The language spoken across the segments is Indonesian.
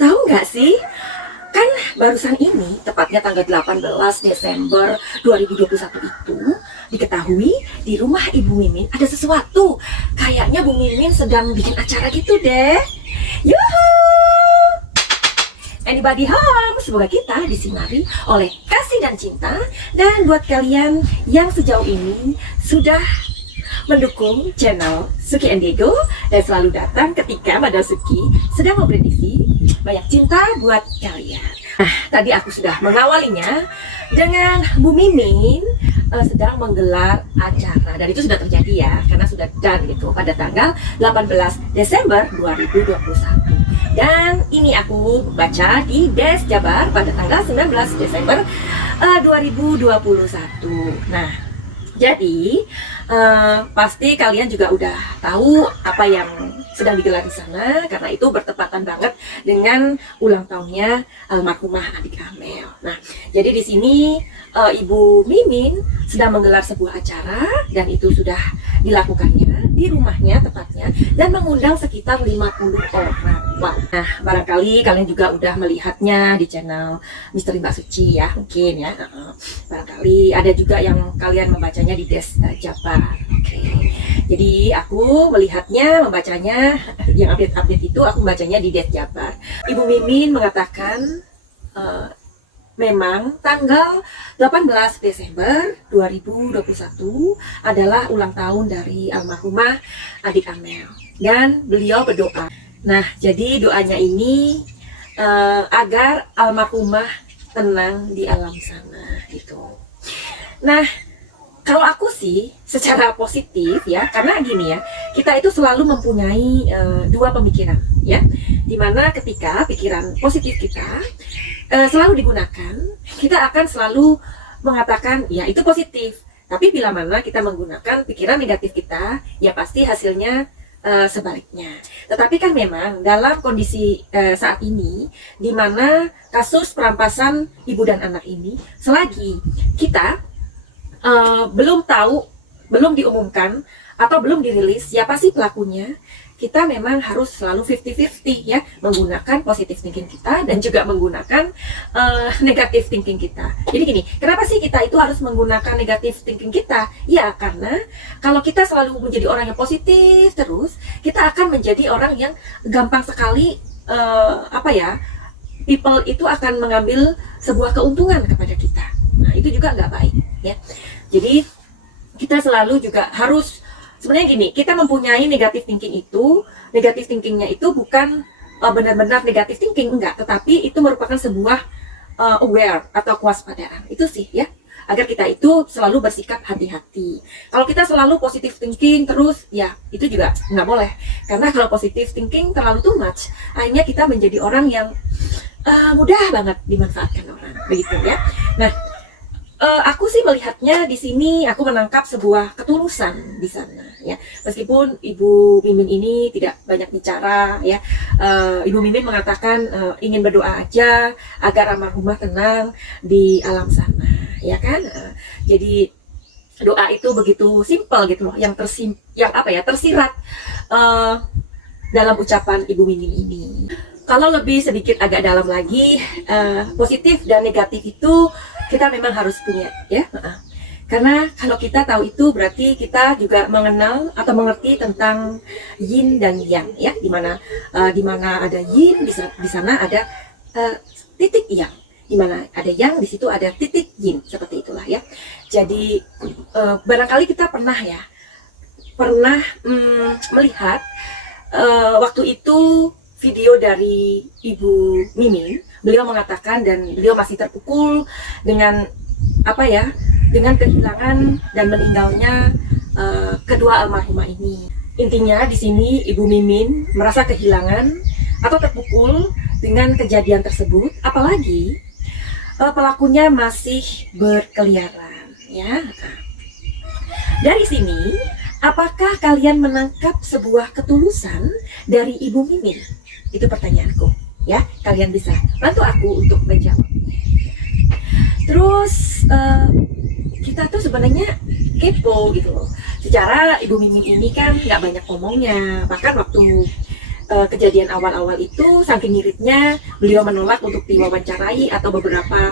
Tahu nggak sih? Kan barusan ini, tepatnya tanggal 18 Desember 2021 itu, diketahui di rumah Ibu Mimin ada sesuatu. Kayaknya Bu Mimin sedang bikin acara gitu deh. Yuhu! Anybody home? Semoga kita disinari oleh kasih dan cinta. Dan buat kalian yang sejauh ini sudah mendukung channel Suki and Diego dan selalu datang ketika Madam Suki sedang memprediksi, banyak cinta buat kalian. Nah, tadi aku sudah mengawalinya dengan Bu Mimin sedang menggelar acara, dan itu sudah terjadi ya, karena sudah done gitu pada tanggal 18 Desember 2021. Dan ini aku baca di Des Jabar pada tanggal 19 Desember 2021. Nah, jadi pasti kalian juga udah tahu apa yang sedang digelar di sana, karena itu bertepatan banget dengan ulang tahunnya almarhumah adik Amel. Nah, jadi di sini Ibu Mimin sedang menggelar sebuah acara, dan itu sudah dilakukannya di rumahnya tepatnya, dan mengundang sekitar 50 orang. Wah, nah barangkali kalian juga udah melihatnya di channel Misteri Mbak Suci ya, mungkin ya. Barangkali ada juga yang kalian membacanya di Des Jabar. Oke. Jadi aku melihatnya, membacanya, yang update-update itu aku membacanya di Des Jabar. Ibu Mimin mengatakan memang tanggal 18 Desember 2021 adalah ulang tahun dari almarhumah adik Amel, dan beliau berdoa. Nah, jadi doanya ini agar almarhumah tenang di alam sana gitu. Nah, kalau aku sih secara positif ya, karena gini ya, kita itu selalu mempunyai dua pemikiran ya, dimana ketika pikiran positif kita selalu digunakan, kita akan selalu mengatakan ya itu positif. Tapi bila mana kita menggunakan pikiran negatif kita, ya pasti hasilnya sebaliknya. Tetapi kan memang dalam kondisi saat ini, di mana kasus perampasan ibu dan anak ini, selagi kita belum tahu, belum diumumkan atau belum dirilis siapa sih pelakunya, kita memang harus selalu 50-50 ya, menggunakan positive thinking kita dan juga menggunakan negative thinking kita. Jadi gini, kenapa sih kita itu harus menggunakan negative thinking kita? Ya karena kalau kita selalu menjadi orang yang positif terus, kita akan menjadi orang yang gampang sekali people itu akan mengambil sebuah keuntungan kepada kita. Nah, itu juga nggak baik ya. Jadi kita selalu juga harus, sebenarnya gini, kita mempunyai negative thinking itu, negative thinkingnya itu bukan benar-benar negative thinking, enggak, tetapi itu merupakan sebuah aware atau kewaspadaan. Itu sih ya, agar kita itu selalu bersikap hati-hati. Kalau kita selalu positive thinking terus, ya itu juga nggak boleh. Karena kalau positive thinking terlalu too much, akhirnya kita menjadi orang yang mudah banget dimanfaatkan orang, begitu ya. Nah, aku sih melihatnya di sini, aku menangkap sebuah ketulusan di sana ya. Meskipun Ibu Mimin ini tidak banyak bicara ya, Ibu Mimin mengatakan ingin berdoa aja agar almarhumah tenang di alam sana ya kan. Jadi doa itu begitu simpel gitu loh, yang tersirat dalam ucapan Ibu Mimin ini. Kalau lebih sedikit agak dalam lagi, positif dan negatif itu kita memang harus punya ya. Karena kalau kita tahu itu berarti kita juga mengenal atau mengerti tentang yin dan yang, ya, di mana ada yin, di sana ada titik yang, di mana ada yang, di situ ada titik yin, seperti itulah ya. Jadi barangkali kita pernah melihat waktu itu video dari Ibu Mimin. Beliau mengatakan dan beliau masih terpukul dengan dengan kehilangan dan meninggalnya kedua almarhumah ini. Intinya di sini Ibu Mimin merasa kehilangan atau terpukul dengan kejadian tersebut, apalagi pelakunya masih berkeliaran, ya. Dari sini, apakah kalian menangkap sebuah ketulusan dari Ibu Mimin? Itu pertanyaanku, ya. Kalian bisa bantu aku untuk menjawabnya. Terus kita tuh sebenarnya kepo gitu loh. Secara Ibu Mimin ini kan nggak banyak ngomongnya. Bahkan waktu kejadian awal-awal itu saking ngiritnya beliau menolak untuk diwawancarai atau beberapa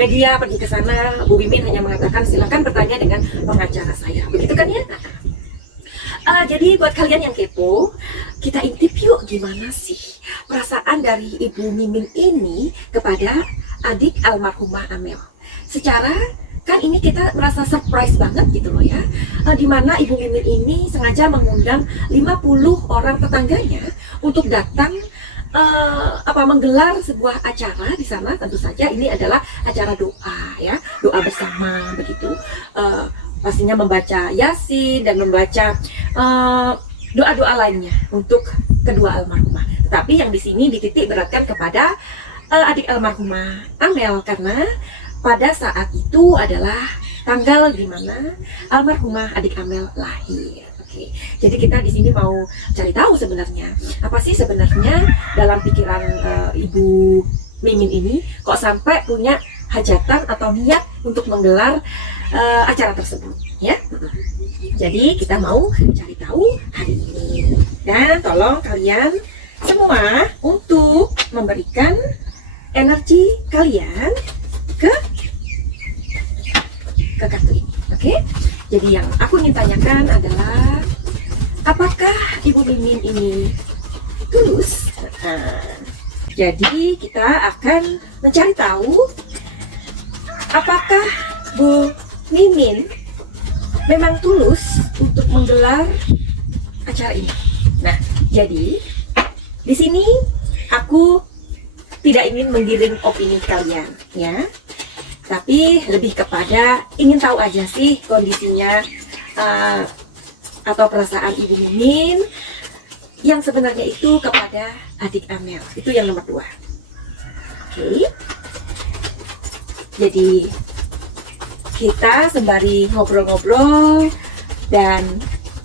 media pergi ke sana. Bu Mimin hanya mengatakan silakan bertanya dengan pengacara saya. Begitu kan ya? Jadi buat kalian yang kepo, kita intip yuk gimana sih perasaan dari Ibu Mimin ini kepada adik almarhumah Amel. Secara kan ini kita merasa surprise banget gitu loh ya, dimana Ibu Mimin ini sengaja mengundang 50 orang tetangganya untuk datang menggelar sebuah acara di sana. Tentu saja ini adalah acara doa ya, doa bersama begitu, pastinya membaca Yasin dan membaca doa-doa lainnya untuk kedua almarhumah. Tetapi yang di sini dititik beratkan kepada adik almarhumah Amel, karena pada saat itu adalah tanggal di mana almarhumah adik Amel lahir. Oke, jadi kita di sini mau cari tahu sebenarnya apa sih sebenarnya dalam pikiran Ibu Mimin ini kok sampai punya hajatan atau niat untuk menggelar acara tersebut, ya. Jadi kita mau cari tahu hari ini, dan tolong kalian semua untuk memberikan energi kalian ke kartu ini, oke? Jadi yang aku ingin tanyakan adalah apakah Ibu Mimin ini tulus? Jadi kita akan mencari tahu apakah Bu Mimin memang tulus untuk menggelar acara ini. Nah, jadi di sini aku tidak ingin menggiring opini kalian, ya. Tapi lebih kepada ingin tahu aja sih kondisinya atau perasaan Ibu Mimin yang sebenarnya itu kepada adik Amel. Itu yang nomor 2. Oke. Jadi kita sembari ngobrol-ngobrol dan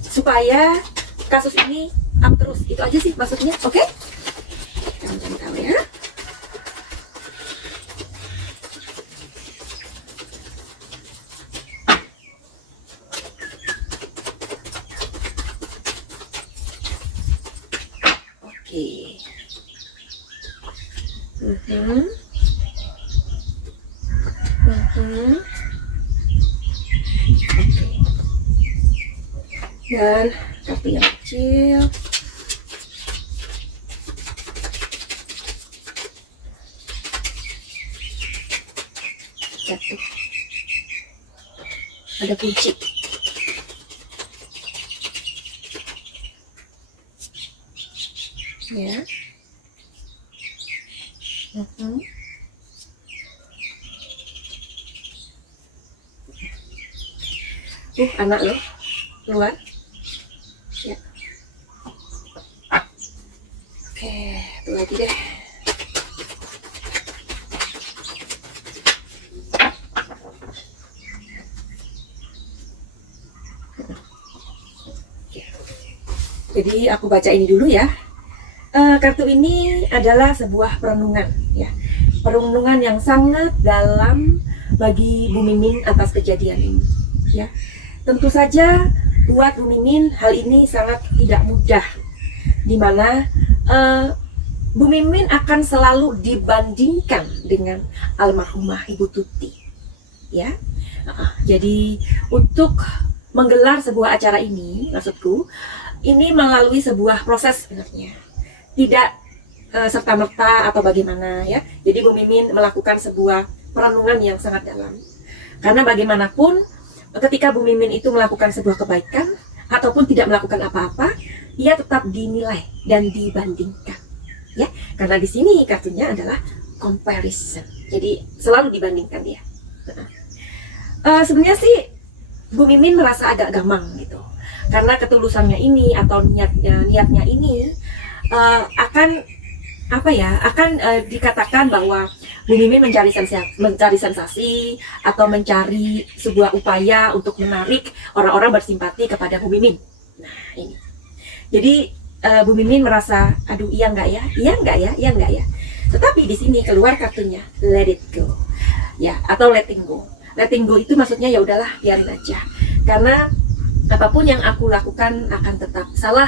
supaya kasus ini up terus. Itu aja sih maksudnya, oke? Kita mencari tahu ya. Oke. Oke. Dan kartu yang kecil. Jatuh. Ada kunci. Ya. Anak lo keluar. Ya. Oke, itu lagi deh. Jadi aku baca ini dulu ya. Kartu ini adalah sebuah perenungan, ya. Perenungan yang sangat dalam bagi Bu Mimin atas kejadian ini, ya. Tentu saja buat Bu Mimin hal ini sangat tidak mudah, dimana Bu Mimin akan selalu dibandingkan dengan almarhumah Ibu Tuti, ya. Jadi untuk menggelar sebuah acara ini, maksudku, ini melalui sebuah proses sebenarnya. Tidak serta-merta atau bagaimana ya. Jadi Bu Mimin melakukan sebuah perenungan yang sangat dalam. Karena bagaimanapun ketika Bu Mimin itu melakukan sebuah kebaikan ataupun tidak melakukan apa-apa, ia tetap dinilai dan dibandingkan. Ya, karena di sini kartunya adalah comparison. Jadi selalu dibandingkan dia. Sebenarnya sih Bu Mimin merasa agak gamang gitu, karena ketulusannya ini atau niatnya ini akan dikatakan bahwa Bu Mimin mencari sensasi atau mencari sebuah upaya untuk menarik orang-orang bersimpati kepada Bu Mimin. Nah ini, jadi Bu Mimin merasa, aduh iya nggak ya. Tetapi di sini keluar kartunya let it go, ya, atau letting go. Letting go itu maksudnya ya udahlah, biarin aja. Karena apapun yang aku lakukan akan tetap salah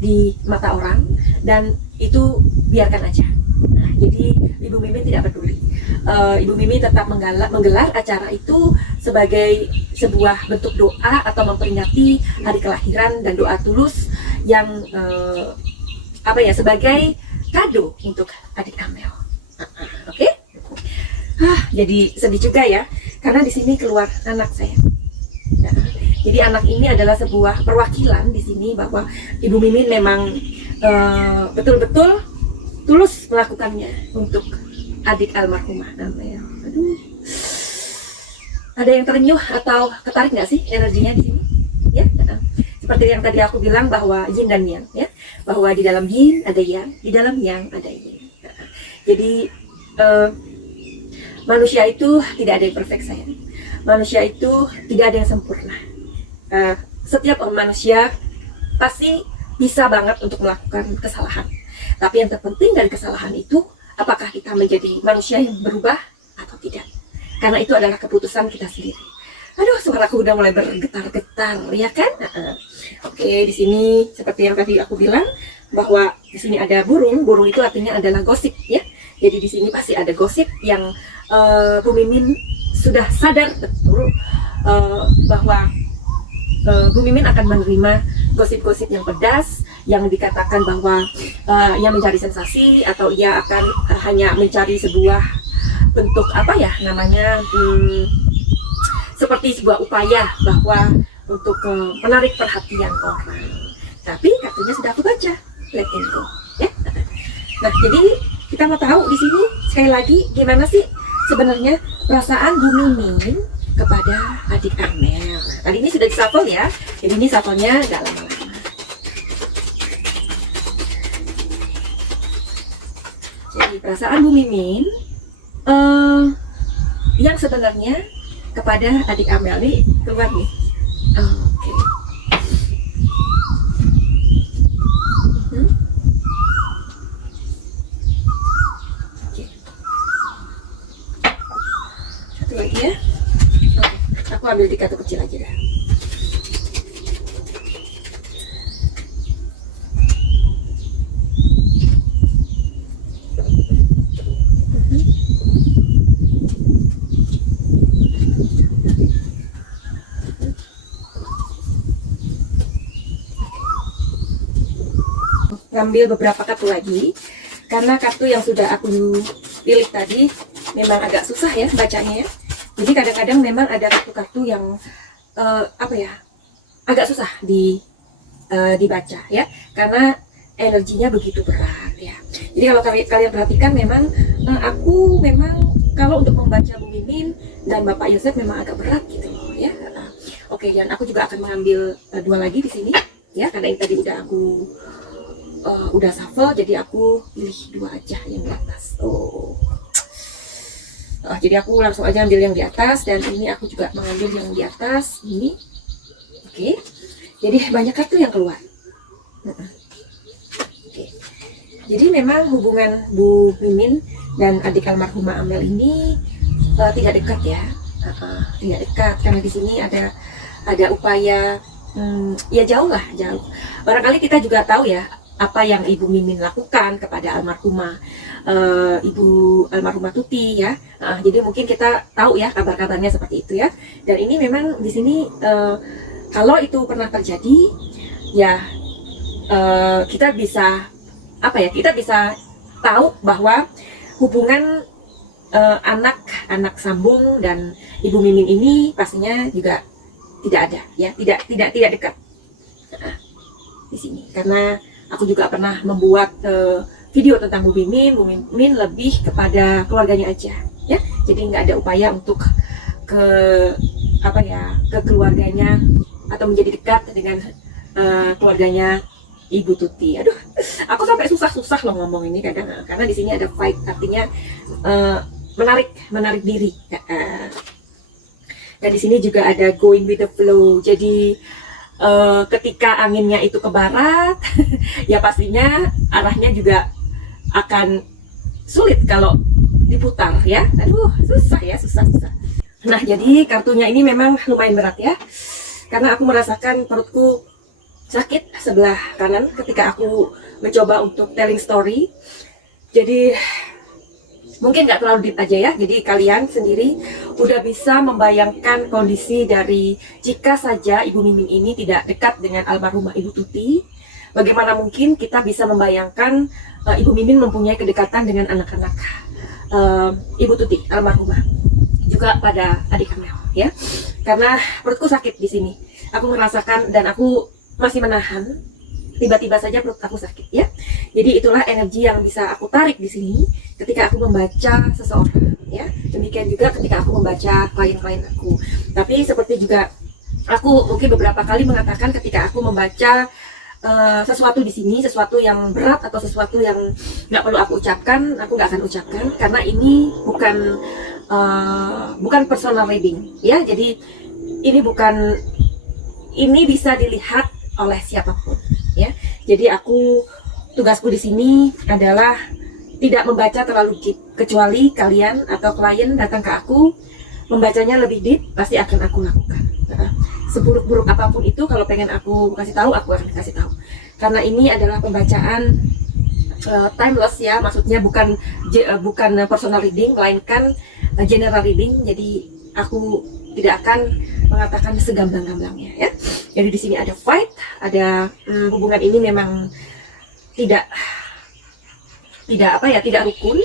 di mata orang, dan itu biarkan aja. Nah, jadi Ibu Mimin tidak peduli. Ibu Mimin tetap menggelar acara itu sebagai sebuah bentuk doa atau memperingati hari kelahiran dan doa tulus yang sebagai kado untuk adik Amel. Oke? Jadi sedih juga ya, karena di sini keluar anak saya. Nah, jadi anak ini adalah sebuah perwakilan di sini bahwa Ibu Mimin memang betul-betul tulus melakukannya untuk adik almarhumah Amel. Aduh, ada yang terenyuh atau ketarik nggak sih energinya di sini? Ya, seperti yang tadi aku bilang bahwa yin dan yang, ya, bahwa di dalam yin ada yang, di dalam yang ada yin. Jadi manusia itu tidak ada yang perfect, sayang. Manusia itu tidak ada yang sempurna. Setiap manusia pasti bisa banget untuk melakukan kesalahan. Tapi yang terpenting dari kesalahan itu, apakah kita menjadi manusia yang berubah atau tidak? Karena itu adalah keputusan kita sendiri. Aduh, suaraku udah mulai bergetar-getar, ya kan? Oke, di sini seperti yang tadi aku bilang bahwa di sini ada burung. Burung itu artinya adalah gosip, ya. Jadi di sini pasti ada gosip yang Bu Mimin sudah sadar betul bahwa Bu Mimin akan menerima gosip-gosip yang pedas, yang dikatakan bahwa ia mencari sensasi atau ia akan hanya mencari sebuah bentuk seperti sebuah upaya bahwa untuk menarik perhatian orang. Tapi kartunya sudah aku baca, letting go, ya. Nah, jadi kita mau tahu di sini sekali lagi gimana sih sebenarnya perasaan Bu Mimin kepada adik Amel. Nah, tadi ini sudah di-shuffle ya, jadi ini shuffle-nya nggak lama-lama. Jadi perasaan Bu Mimin yang sebenarnya kepada adik Amel nih keluar nih. Oke. Oke. Satu lagi ya. Oke. Aku ambil di kartu kecil aja dah. Ngambil beberapa kartu lagi karena kartu yang sudah aku pilih tadi memang agak susah ya bacanya ya. Jadi kadang-kadang memang ada kartu-kartu yang agak susah dibaca ya, karena energinya begitu berat ya. Jadi kalau kalian perhatikan memang aku memang kalau untuk membaca Bu Mimin dan Bapak Yosef memang agak berat gitu loh ya. Oke, dan aku juga akan mengambil dua lagi di sini ya, karena yang tadi udah aku udah shuffle, jadi aku pilih dua aja yang di atas. Jadi aku langsung aja ambil yang di atas, dan ini aku juga mengambil yang di atas ini. Oke, jadi banyak kartu yang keluar. Oke. Jadi memang hubungan Bu Mimin dan adik almarhumah Amel ini tidak dekat ya, tidak dekat karena di sini ada upaya ya jauh. Barangkali kita juga tahu ya, apa yang Ibu Mimin lakukan kepada almarhumah Ibu almarhumah Tuti ya. Jadi mungkin kita tahu ya kabar-kabarnya seperti itu ya. Dan ini memang di sini kalau itu pernah terjadi ya, kita bisa kita bisa tahu bahwa hubungan anak sambung dan Ibu Mimin ini pastinya juga tidak ada ya, tidak dekat di sini. Karena aku juga pernah membuat video tentang Bu Mimin lebih kepada keluarganya aja ya. Jadi nggak ada upaya untuk ke keluarganya atau menjadi dekat dengan keluarganya Ibu Tuti. Aduh, aku sampai susah-susah loh ngomong ini kadang, karena di sini ada fight, artinya menarik diri. Dan di sini juga ada going with the flow. Jadi ketika anginnya itu ke barat, ya pastinya arahnya juga akan sulit kalau diputar ya. Aduh, susah. Nah, jadi kartunya ini memang lumayan berat ya, karena aku merasakan perutku sakit sebelah kanan ketika aku mencoba untuk telling story. Jadi mungkin nggak terlalu deep aja ya, jadi kalian sendiri udah bisa membayangkan kondisi dari jika saja Ibu Mimin ini tidak dekat dengan almarhumah Ibu Tuti. Bagaimana mungkin kita bisa membayangkan Ibu Mimin mempunyai kedekatan dengan anak-anak Ibu Tuti almarhumah, juga pada adik Amel ya. Karena perutku sakit di sini, aku merasakan dan aku masih menahan, tiba-tiba saja perut aku sakit ya. Jadi itulah energi yang bisa aku tarik di sini ketika aku membaca seseorang ya. Demikian juga ketika aku membaca klien-klien aku. Tapi seperti juga aku mungkin beberapa kali mengatakan, ketika aku membaca sesuatu di sini, sesuatu yang berat atau sesuatu yang nggak perlu aku ucapkan, aku nggak akan ucapkan, karena ini bukan personal reading ya. Jadi ini bisa dilihat oleh siapapun ya. Jadi tugasku di sini adalah tidak membaca terlalu deep, kecuali kalian atau klien datang ke aku membacanya lebih deep, pasti akan aku lakukan. Seburuk-buruk apapun itu, kalau pengen aku kasih tahu, aku akan kasih tahu. Karena ini adalah pembacaan timeless ya, maksudnya bukan personal reading, melainkan general reading. Jadi aku tidak akan mengatakan segamblang-gamblangnya ya. Jadi di sini ada fight, ada hubungan ini memang tidak rukun,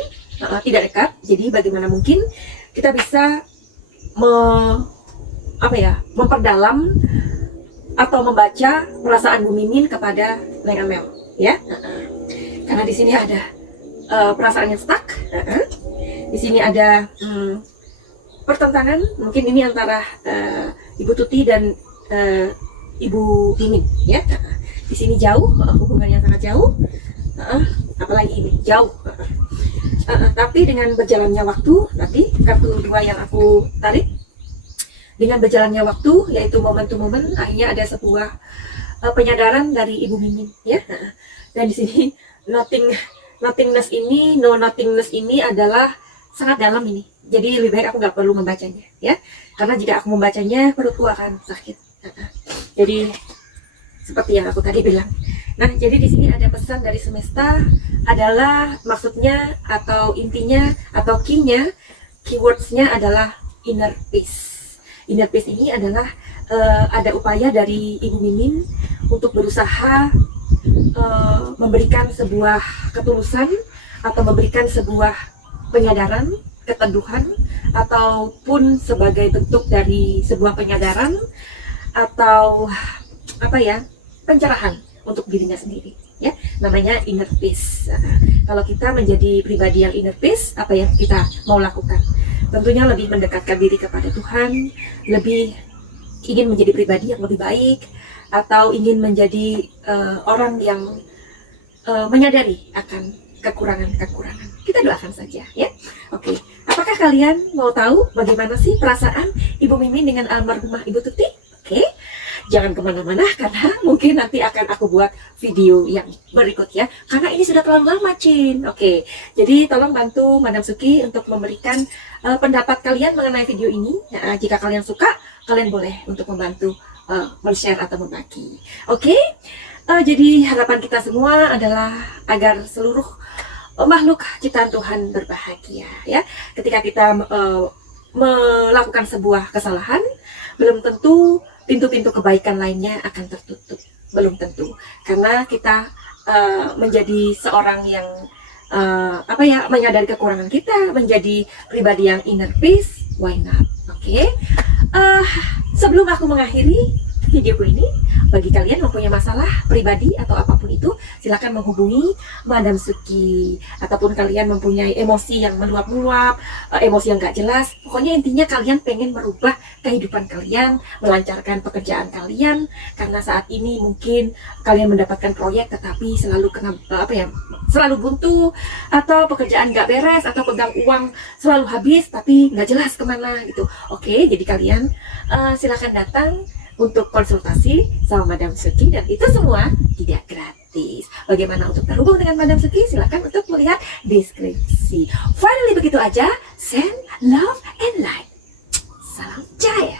tidak dekat. Jadi bagaimana mungkin kita bisa memperdalam atau membaca perasaan Bu Mimin kepada Neng Amel ya. Karena di sini ada perasaan yang stuck. Di sini ada pertentangan, mungkin ini antara Ibu Tuti dan Ibu Mimin ya. Di sini jauh, hubungannya sangat jauh. Apalagi ini jauh. Tapi dengan berjalannya waktu, nanti kartu 2 yang aku tarik, dengan berjalannya waktu, yaitu momen to momen, akhirnya ada sebuah penyadaran dari Ibu Mimin ya. Dan di sini nothingness ini adalah sangat dalam ini. Jadi lebih baik aku nggak perlu membacanya ya, karena jika aku membacanya perutku akan sakit. Jadi seperti yang aku tadi bilang. Nah, jadi di sini ada pesan dari semesta, adalah maksudnya atau intinya atau keywordsnya adalah inner peace. Inner peace ini adalah ada upaya dari Ibu Mimin untuk berusaha memberikan sebuah ketulusan atau memberikan sebuah penyadaran, keteduhan, ataupun sebagai bentuk dari sebuah penyadaran atau pencerahan untuk dirinya sendiri ya. Namanya inner peace. Kalau kita menjadi pribadi yang inner peace, apa yang kita mau lakukan? Tentunya lebih mendekatkan diri kepada Tuhan, lebih ingin menjadi pribadi yang lebih baik, atau ingin menjadi orang yang menyadari akan kekurangan-kekurangan. Kita doakan saja ya. Oke. Apakah kalian mau tahu bagaimana sih perasaan Ibu Mimin dengan almarhumah Ibu Tuti? Oke. Jangan kemana-mana, karena mungkin nanti akan aku buat video yang berikut ya. Karena ini sudah terlalu lama, Cin. Oke, jadi tolong bantu Madam Suki untuk memberikan pendapat kalian mengenai video ini. Nah, jika kalian suka, kalian boleh untuk membantu men-share atau membagi. Oke, Jadi harapan kita semua adalah agar seluruh makhluk ciptaan Tuhan berbahagia ya. Ketika kita melakukan sebuah kesalahan, belum tentu pintu-pintu kebaikan lainnya akan tertutup, belum tentu, karena kita menjadi seorang yang menyadari kekurangan kita, menjadi pribadi yang inner peace, why not? Oke. Sebelum aku mengakhiri videoku ini, bagi kalian yang punya masalah pribadi atau apapun itu, silakan menghubungi Madam Suki. Ataupun kalian mempunyai emosi yang meluap-luap, emosi yang gak jelas, pokoknya intinya kalian pengen merubah kehidupan kalian, melancarkan pekerjaan kalian, karena saat ini mungkin kalian mendapatkan proyek tetapi selalu selalu buntu, atau pekerjaan gak beres, atau pegang uang selalu habis tapi gak jelas kemana gitu. Oke, jadi kalian silakan datang untuk konsultasi sama Madam Suki, dan itu semua tidak gratis. Bagaimana untuk terhubung dengan Madam Suki? Silakan untuk melihat deskripsi. Finally begitu aja. Send love and light. Salam jaya.